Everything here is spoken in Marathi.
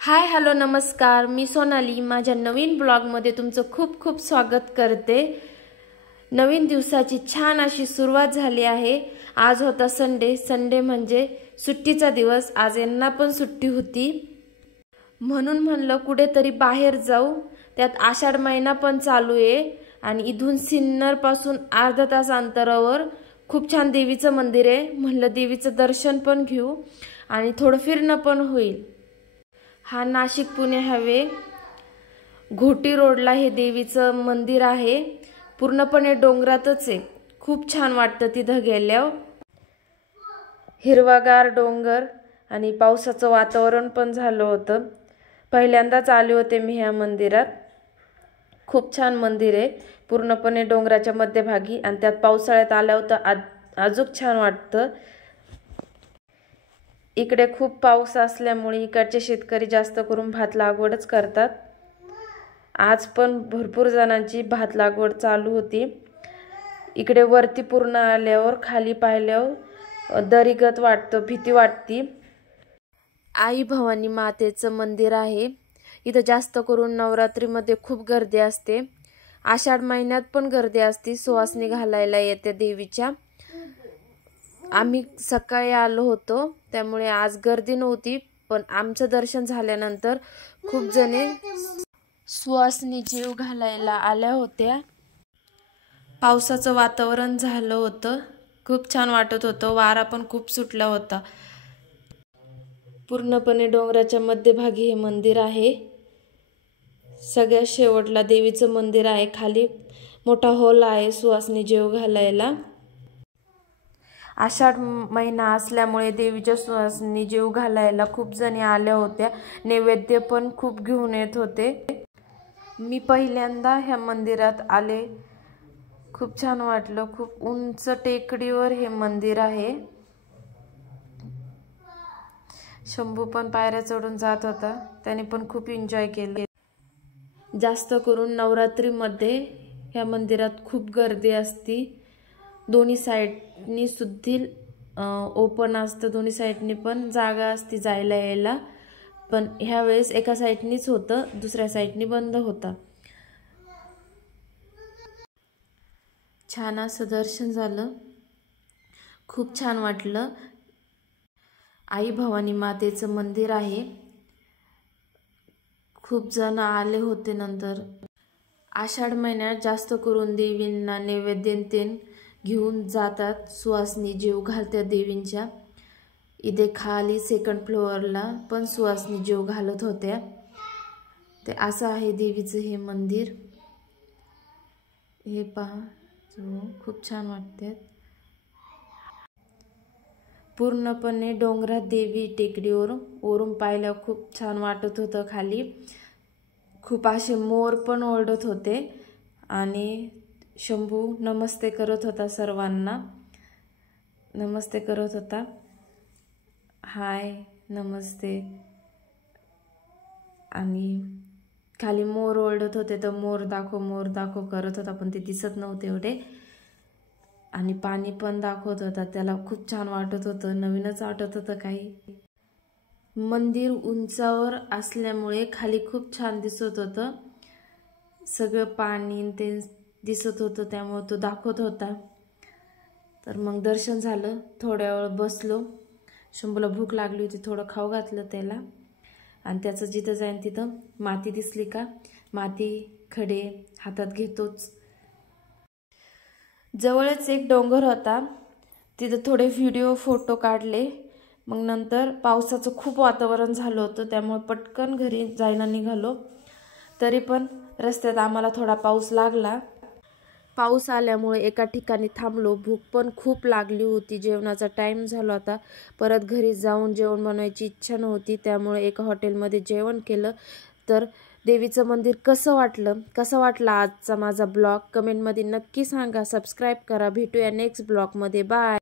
हाय हॅलो नमस्कार, मी सोनाली माझ्या नवीन ब्लॉगमध्ये तुमचं खूप खूप स्वागत करते। नवीन दिवसाची छान अशी सुरुवात झाली आहे। आज होता संडे म्हणजे सुट्टीचा दिवस। आज यांना पण सुट्टी होती म्हणून म्हणलं कुठेतरी बाहेर जाऊ। त्यात आषाढ महिना पण चालू आहे आणि इथून सिन्नर पासून अर्धा तास अंतरावर खूप छान देवीचं मंदिर आहे। म्हणलं देवीचं दर्शन पण घेऊ आणि थोडं फिरणं पण होईल। हा नाशिक पुणे हायवे घोटी रोडला हे देवीचं मंदिर आहे। पूर्णपणे डोंगरातच आहे। खूप छान वाटतं तिथं गेल्यावर। हिरवागार डोंगर आणि पावसाचं वातावरण पण झालं होतं। पहिल्यांदाच आले होते मी ह्या मंदिरात। खूप छान मंदिर आहे, पूर्णपणे डोंगराच्या मध्यभागी आणि त्यात पावसाळ्यात आल्यावर तर अजून छान वाटतं। इकडे खूप पाऊस असल्यामुळे इकडचे शेतकरी जास्त करून भात लागवडच करतात। आज पण भरपूर जणांची भात लागवड चालू होती। इकडे वरती पूर्ण आल्यावर खाली पाहिल्यावर दरीगत वाटतं, भीती वाटती। आई भवानी मातेचं मंदिर आहे। इथं जास्त करून नवरात्रीमध्ये खूप गर्दी असते। आषाढ महिन्यात पण गर्दी असते, सुवासिनी घालायला येते देवीच्या। आम्ही सकाळी आलो होतो त्यामुळे आज गर्दी नव्हती, पण आमचं दर्शन झाल्यानंतर खूप जणे सुवासिनी जेव घालायला आल्या होत्या। पावसाचं वातावरण झालं होतं, खूप छान वाटत होतं। वारा पण खूप सुटला होता। पूर्णपणे डोंगराच्या मध्यभागी हे मंदिर आहे। सगळ्यात शेवटला देवीचं मंदिर आहे। खाली मोठा हॉल आहे सुवासिनी जेव घालायला। आषाढ महिना असल्यामुळे देवीच्या सुवासिनी जेव घालायला खूप जणी आल्या होत्या। नैवेद्य पण खूप घेऊन येत होते। मी पहिल्यांदा ह्या मंदिरात आले, खूप छान वाटलं। खूप उंच टेकडीवर हे मंदिर आहे। शंभू पण पायऱ्या चढून जात होता, त्याने पण खूप एन्जॉय केले। जास्त करून नवरात्रीमध्ये ह्या मंदिरात खूप गर्दी असती। दोन्ही साइडनी सुद्धा ओपन असतं, दोन्ही साइडनी पण जागा असती जायला यायला। पण ह्या वेळेस एका साइडनीच होतं, दुसऱ्या साइडनी बंद होता। छान असं दर्शन झालं, खूप छान वाटलं। आई भवानी मातेचं मंदिर आहे। खूप जण आले होते। नंतर आषाढ महिन्यात जास्त करून देवींना नैवेद्य तेन घेऊन जातात। सुवासिनी जेव घालत्या देवींच्या। इथे खाली सेकंड फ्लोअरला पण सुवासिनी जेव घालत होत्या। ते असं आहे देवीचं हे मंदिर। हे पहा, खूप छान वाटते। पूर्णपणे डोंगरात देवी टेकडीवर वरून पाहिल्यावर खूप छान वाटत होतं। खाली खूप असे मोर पण ओरडत होते आणि शंभू नमस्ते करत होता, सर्वांना नमस्ते करत होता। हाय नमस्ते। आणि खाली मोर ओरडत होते तर मोर दाखव करत होता, पण ते दिसत नव्हते एवढे। आणि पाणी पण दाखवत होता, त्याला खूप छान वाटत होतं, नवीनच वाटत होतं काही। मंदिर उंचावर असल्यामुळे खाली खूप छान दिसत होतं, सगळं पाणी ते दिसत होतं, त्यामुळे तो दाखवत होता। तर मग दर्शन झालं, थोड्या वेळ बसलो। शंभूला भूक लागली होती, थोडं खाऊ घातलं त्याला। आणि त्याचं जिथं जाईन तिथं माती दिसली का माती खडे हातात घेतोच। जवळच एक डोंगर होता, तिथं थोडे व्हिडिओ फोटो काढले। मग नंतर पावसाचं खूप वातावरण झालं होतं, त्यामुळे पटकन घरी जायला निघालो। तरी पण रस्त्यात आम्हाला थोडा पाऊस लागला। पाऊस आल्यामुळे एका ठिकाणी थांबलो। भूक पण खूप लागली होती, जेवणाचा टाइम झाला होता। परत घरी जाऊन जेवण बनवायची इच्छा नव्हती, त्यामुळे एका हॉटेलमध्ये जेवण केलं। तर देवीचं मंदिर कसं वाटलं आजचा माझा ब्लॉग कमेंटमध्ये नक्की सांगा। सबस्क्राईब करा। भेटूया नेक्स्ट ब्लॉगमध्ये। बाय।